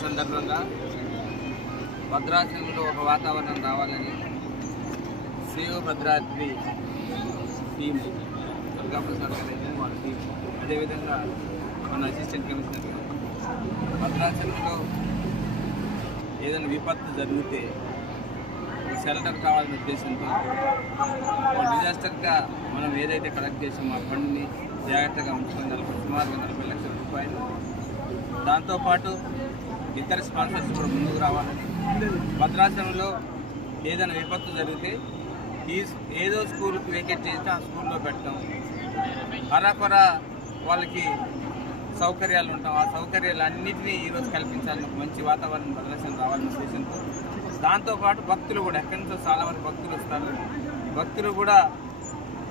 సందర్భంగా భద్రాచలంలో ఒక వాతావరణం రావాలని సేవ భద్రాద్రి టీం దుర్గాప్రసాద్ గారు వాళ్ళ టీం, అదేవిధంగా మన అసిస్టెంట్ కమిషనర్ గారు భద్రాచలంలో ఏదైనా విపత్తు జరిగితే షెల్టర్ కావాలనే ఉద్దేశంతో డిజాస్టర్గా మనం ఏదైతే కలెక్ట్ చేసామో ఆ ఫండ్ని జాగ్రత్తగా ఉంచుకుని సుమారుగా 40 లక్షల రూపాయలు, దాంతోపాటు ఇతర స్పాన్సర్స్ కూడా ముందుకు రావాలని, భద్రాచలంలో ఏదైనా విపత్తు జరిగితే ఏదో స్కూల్కి వేకెట్ చేస్తే ఆ స్కూల్లో పెట్టడం, అరాకొర వాళ్ళకి సౌకర్యాలు ఉంటాం, ఆ సౌకర్యాలు అన్నింటినీ ఈరోజు కల్పించాలని ఒక మంచి వాతావరణం భద్రాచలం రావాలనే ఉద్దేశంతో, దాంతోపాటు భక్తులు కూడా ఎక్కడి నుంచో చాలా మంది భక్తులు వస్తారు, భక్తులు కూడా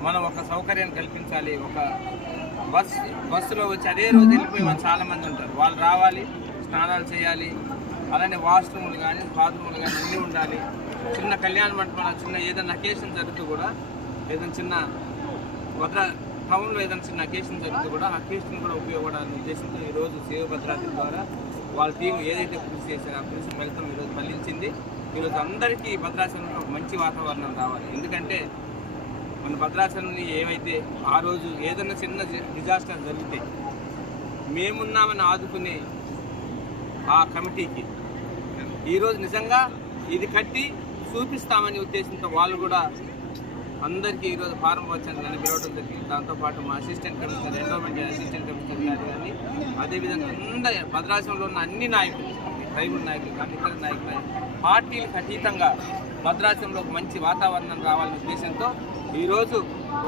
మనం ఒక సౌకర్యాన్ని కల్పించాలి. ఒక బస్సులో వచ్చి అదే రోజు వెళ్ళిపోయి వాళ్ళు చాలామంది ఉంటారు, వాళ్ళు రావాలి, స్నానాలు చేయాలి, అలానే వాష్రూములు కానీ బాత్రూములు కానీ అన్నీ ఉండాలి. చిన్న కళ్యాణ మండపం, చిన్న ఏదైనా అకేషన్ జరుగుతూ కూడా, ఏదైనా చిన్న టౌన్లో ఏదైనా చిన్న అకేషన్ జరుగుతూ కూడా అకేషన్ కూడా ఉపయోగపడాలనే ఉద్దేశంతో ఈరోజు సేవ భద్రాద్రి ద్వారా వాళ్ళ టీం ఏదైతే కృషి చేశారో ఆ కృషి ఫలితం ఈరోజు ఫలించింది. ఈరోజు అందరికీ భద్రాచలంలో మంచి వాతావరణం రావాలి. ఎందుకంటే మన భద్రాచలంని ఏవైతే ఆ రోజు ఏదైనా చిన్న డిజాస్టర్ జరిగితే మేమున్నామని ఆదుకునే ఆ కమిటీకి ఈరోజు నిజంగా ఇది కట్టి చూపిస్తామనే ఉద్దేశంతో వాళ్ళు కూడా అందరికీ ఈరోజు ఫారం వచ్చాను కానీ పిలవడం జరిగింది. దాంతోపాటు మా assistant commissioner, endowment assistant commissioner గారు కానీ, అదేవిధంగా అందరి భద్రాచలంలో ఉన్న అన్ని నాయకులు, ట్రైబల్ నాయకులు కానీ ఇతర నాయకులు, పార్టీలకు అతీతంగా భద్రాచలంలో ఒక మంచి వాతావరణం రావాలనే ఉద్దేశంతో ఈరోజు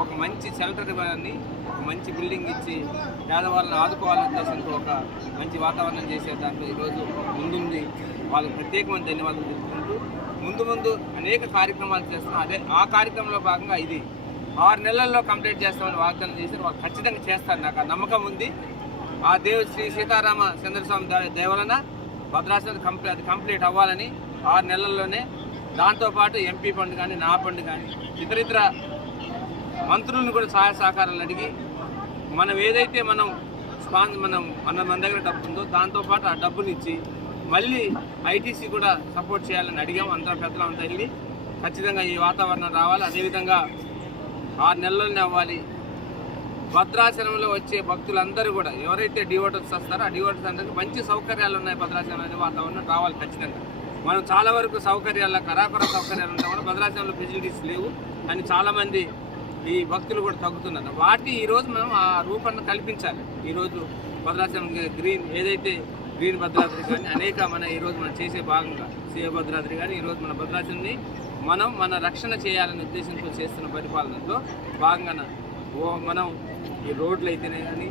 ఒక మంచి షెల్టర్ ఇవ్వాలని, ఒక మంచి బిల్డింగ్ ఇచ్చి పేదవాళ్ళని ఆదుకోవాలనే ఉద్దేశంతో ఒక మంచి వాతావరణం చేసే దాంట్లో ఈరోజు ముందుంది వాళ్ళకి ప్రత్యేకమైన ధన్యవాదాలు తెలుపుకుంటూ ముందు అనేక కార్యక్రమాలు చేస్తున్నాం. అదే ఆ కార్యక్రమంలో భాగంగా ఇది 6 నెలల్లో కంప్లీట్ చేస్తామని వాగ్దానం చేశారు. వాళ్ళు ఖచ్చితంగా చేస్తారు, నాకు ఆ నమ్మకం ఉంది. ఆ శ్రీ సీతారామ చంద్రస్వామి దేవలన భద్రాచలం కంప్లీట్ అవ్వాలని 6 నెలల్లోనే, దాంతోపాటు ఎంపీ ఫండ్ కానీ, నా ఫండ్ కానీ, ఇతర మంత్రులను కూడా సహాయ సహకారాలు అడిగి మనం ఏదైతే మన దగ్గర డబ్బు ఉందో దాంతోపాటు ఆ డబ్బుని ఇచ్చి మళ్ళీ ఐటీసీ కూడా సపోర్ట్ చేయాలని అడిగాం. అందరూ పెద్దలంతా వెళ్ళి ఖచ్చితంగా ఈ వాతావరణం రావాలి. అదేవిధంగా 6 నెలల్లోనే అవ్వాలి. భద్రాచలంలో వచ్చే భక్తులందరూ కూడా ఎవరైతే డివోటర్స్ వస్తారో ఆ డివోటర్స్ అందరికీ మంచి సౌకర్యాలు ఉన్నాయి. భద్రాచలం అనే వాతావరణం రావాలి ఖచ్చితంగా. మనం చాలా వరకు సౌకర్యాల కరాకొర సౌకర్యాలు ఉంటాయి కూడా, భద్రాచలంలో ఫెసిలిటీస్ లేవు కానీ చాలామంది ఈ భక్తులు కూడా తగ్గుతున్నారు. వాటి ఈరోజు మనం ఆ రూపాన్ని కల్పించాలి. ఈరోజు భద్రాచలం గ్రీన్ ఏదైతే గ్రీన్ భద్రాద్రి కానీ అనేక ఈరోజు మనం చేసే భాగంగా సేవ భద్రాద్రి కానీ ఈరోజు మన భద్రాద్రిని మన రక్షణ చేయాలనే ఉద్దేశంతో చేస్తున్న పరిపాలనతో భాగంగా మనం ఈ రోడ్లు అయితేనే కానీ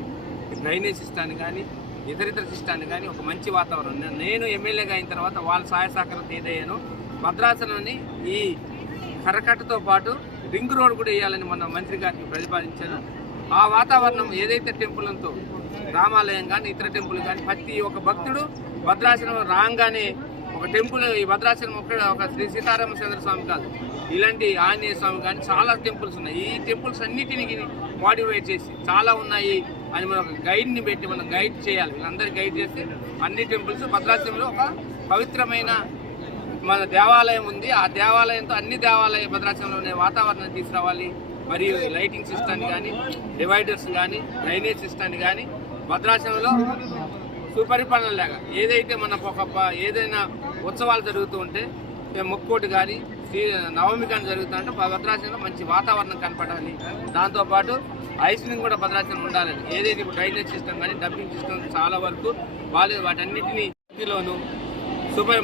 డ్రైనేజ్ సిస్టాన్ని కానీ ఇతరితర సిస్టాన్ని కానీ ఒక మంచి వాతావరణం నేను ఎమ్మెల్యేగా అయిన తర్వాత వాళ్ళ సహాయ సహకారంతో ఏదయ్యానో భద్రాచలాన్ని ఈ కరకట్టతో పాటు రింగ్ రోడ్ కూడా వేయాలని మన మంత్రి గారికి ప్రతిపాదించాను. ఆ వాతావరణం ఏదైతే టెంపుల్తో రామాలయం కానీ ఇతర టెంపుల్ కానీ ప్రతి ఒక్క భక్తుడు భద్రాచలం రాగానే ఒక టెంపుల్ ఈ భద్రాచలం ఒక శ్రీ సీతారామచంద్ర స్వామి కాదు, ఇలాంటి ఆంజనేయ స్వామి కానీ చాలా టెంపుల్స్ ఉన్నాయి. ఈ టెంపుల్స్ అన్నిటినీ మోటివేట్ చేసి చాలా ఉన్నాయి అని మనం ఒక గైడ్ని పెట్టి మనం గైడ్ చేయాలి. వీళ్ళందరికీ గైడ్ చేసి అన్ని టెంపుల్స్ భద్రాచలంలో ఒక పవిత్రమైన మన దేవాలయం ఉంది. ఆ దేవాలయంతో అన్ని దేవాలయ భద్రాచలంలోనే వాతావరణం తీసుకురావాలి. మరియు లైటింగ్ సిస్టాన్ని కానీ డివైడర్స్ కానీ డ్రైనేజ్ సిస్టాన్ని కానీ భద్రాచలంలో సుపరిపాలన లాగా ఏదైతే ఏదైనా ఉత్సవాలు జరుగుతూ ఉంటే ముక్కోటి కానీ నవమి కానీ జరుగుతుంటే భద్రాచలంలో మంచి వాతావరణం కనపడాలి. దాంతోపాటు ఐస్క్రీమ్ కూడా భద్రాచలం ఉండాలని ఏదైతే ఇప్పుడు డ్రైనేజ్ సిస్టమ్ కానీ డంపింగ్ సిస్టమ్ చాలా వరకు వాటన్నిటినీ లోను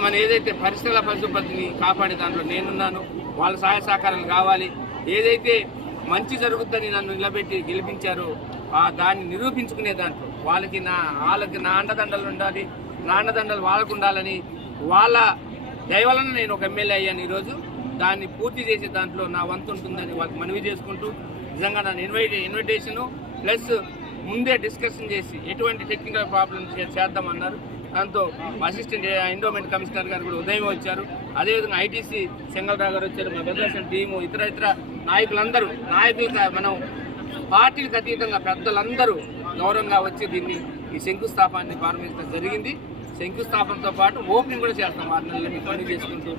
మన ఏదైతే పరిశుభ్రతని కాపాడే దాంట్లో నేనున్నాను. వాళ్ళ సహాయ సహకారాలు కావాలి. ఏదైతే మంచి జరుగుతుందని నన్ను నిలబెట్టి గెలిపించారో దాన్ని నిరూపించుకునే దాంట్లో వాళ్ళకి నా అండదండలు ఉండాలి, నా అండదండలు వాళ్ళకు ఉండాలని వాళ్ళ దయవలన నేను ఒక ఎమ్మెల్యే అయ్యాను. ఈరోజు దాన్ని పూర్తి చేసే దాంట్లో నా వంతు ఉంటుందని వాళ్ళకి మనవి చేసుకుంటూ నిజంగా నన్ను ఇన్విటేషను ప్లస్ ముందే డిస్కషన్ చేసి ఎటువంటి టెక్నికల్ ప్రాబ్లమ్స్ చేద్దామన్నారు. దాంతో అసిస్టెంట్ ఎండోమెంట్ కమిషనర్ గారు కూడా ఉదయం వచ్చారు. అదేవిధంగా ఐటీసీ చెంగల్రావు గారు వచ్చారు. మా ఫెడరేషన్ టీము ఇతర నాయకులు మనం పార్టీలకు అతీతంగా పెద్దలందరూ గౌరవంగా వచ్చి దీన్ని ఈ శంకుస్థాపనని ప్రారంభించడం జరిగింది. శంకుస్థాపనతో పాటు ఓపెనింగ్ కూడా చేస్తాం 6 నెలలు మీకు పని చేసుకుంటూ.